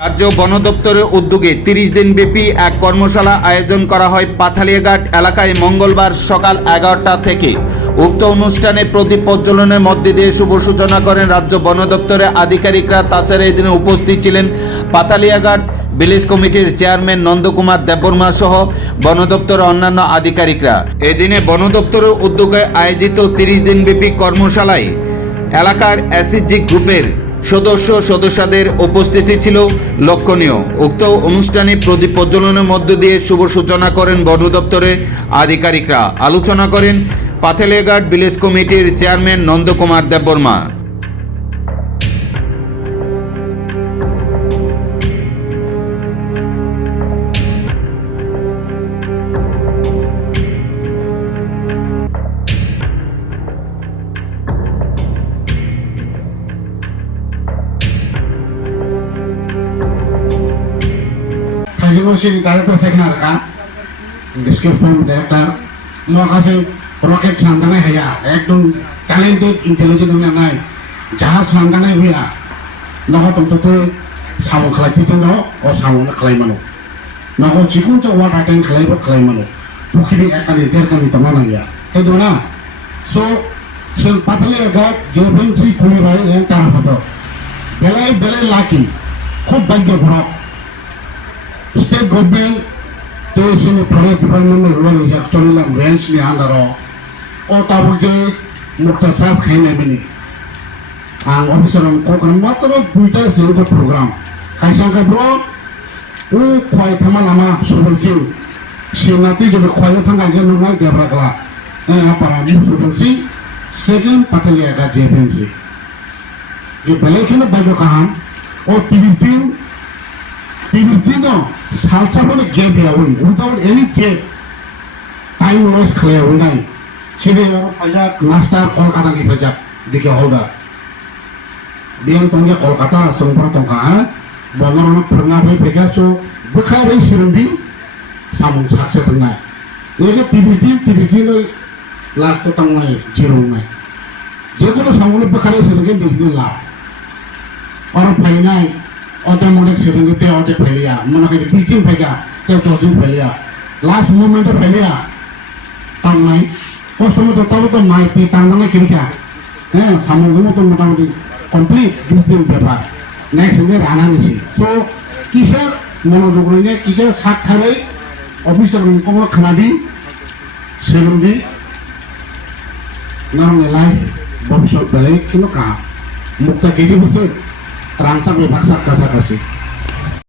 রাজ্য বন দপ্তরের উদ্যোগে তিরিশ দিন ব্যাপী এক কর্মশালা আয়োজন করা হয় পাথালিয়াঘাট এলাকায় মঙ্গলবার সকাল এগারোটা থেকে। উক্ত অনুষ্ঠানে প্রদীপ প্রজ্বলনের মধ্যে দিয়ে শুভ সূচনা করেন রাজ্য বন দপ্তরের আধিকারিকরা। তাছাড়া এদিনে উপস্থিত ছিলেন পাথালিয়াঘাট ভিলেজ কমিটির চেয়ারম্যান নন্দকুমার দেববর্মা সহ বন দপ্তরের অন্যান্য আধিকারিকরা। এদিনে বন দপ্তরের উদ্যোগে আয়োজিত তিরিশ দিনব্যাপী কর্মশালায় এলাকার অ্যাসিজি গ্রুপের সদস্য সদস্যদের উপস্থিতি ছিল লক্ষণীয়। উক্ত অনুষ্ঠানে প্রদীপ প্রজ্বলনের মধ্য দিয়ে শুভ সূচনা করেন বন দপ্তরের আধিকারিকরা। আলোচনা করেন পাথেলেঘাট ভিলেজ কমিটির chairman Nandakumar Debbarma. University director ಸೆಕ್ನಾರ್ಕ description director আমার কাছে রকেট সন্ধানে হেয়া একদম ট্যালেন্টেড ইন্টেলিজেন্ট নাই। জাহাজ সন্ধানে হইয়া, নগদ অন্তত সামন খালাই পিতেন ও সামন খালাই মানো। নগদ চিকুন চো ওয়াটার ট্যাঙ্ক খালাইব খালাই মানো। পুকুরি একানি, দেড়কানি তোমার নাইয়া তাই তো না? সো সে পাতালে গত যে ফিল্ম থ্রি খুঁড়ে ভাই তার হতো বেলায় বেলায় লাকি। খুব ভাগ্য ভরক गवर्नमेंट तो इसमें फरे डिपार्टमेंट रोल हिसाब चल रहा ब्रेंच लिया ना रो और तो तब जो मुक्ता चास खेलने में आं ऑफिसर हम को कर मात्र बुझा सिंह का प्रोग्राम कैसा कर ब्रो वो क्वाइ थमा नमा सुपर सिंह सेनाती जो भी क्वाइ थमा जो नुमा दे रहा था ऐ आप आप सुपर सिंह सेकंड पतलिया का जेबीएमसी जो पहले क्यों ना बजो कहाँ और तीस दिन সালসা করে গ্যাপ দেওয়া হই without any gap time loss খেলে হই নাই সেটা ফাজাক নাস্তা কলকাতা কি ফাজাক দিকে হলদা বিয়াং তঙ্গে কলকাতা সংপর তঙ্কা হ্যাঁ বনরণ ফেরনা ভাই বেগাছো বুখাই ভাই সেরেন্দি সামুং সাকসেস নাই এদিকে তিরিশ দিন তিরিশ দিন লাস্ট তঙ্গাই জিরো নাই যে কোনো সামনে বুখারে সেরেন্দি দেখবে লাভ orang fainai orang modek sering orang failya mana kayak bikin failya teo tuh failya last moment failya tang nai customer tuh tahu tuh naik di tangga kiri kya eh sama kamu tuh motamoti complete business ব্যাপার next ini Rana নিছি so কিসের মনোযোগ রইলে কিসের সাত থারে officer কোনো খানা দি সেরম দি নাম লাইফ ভবিষ্যৎ বেলায় কিন্তু কাম মুক্তা কেজি বুঝতে रांचा विभाग सरकार सरकार से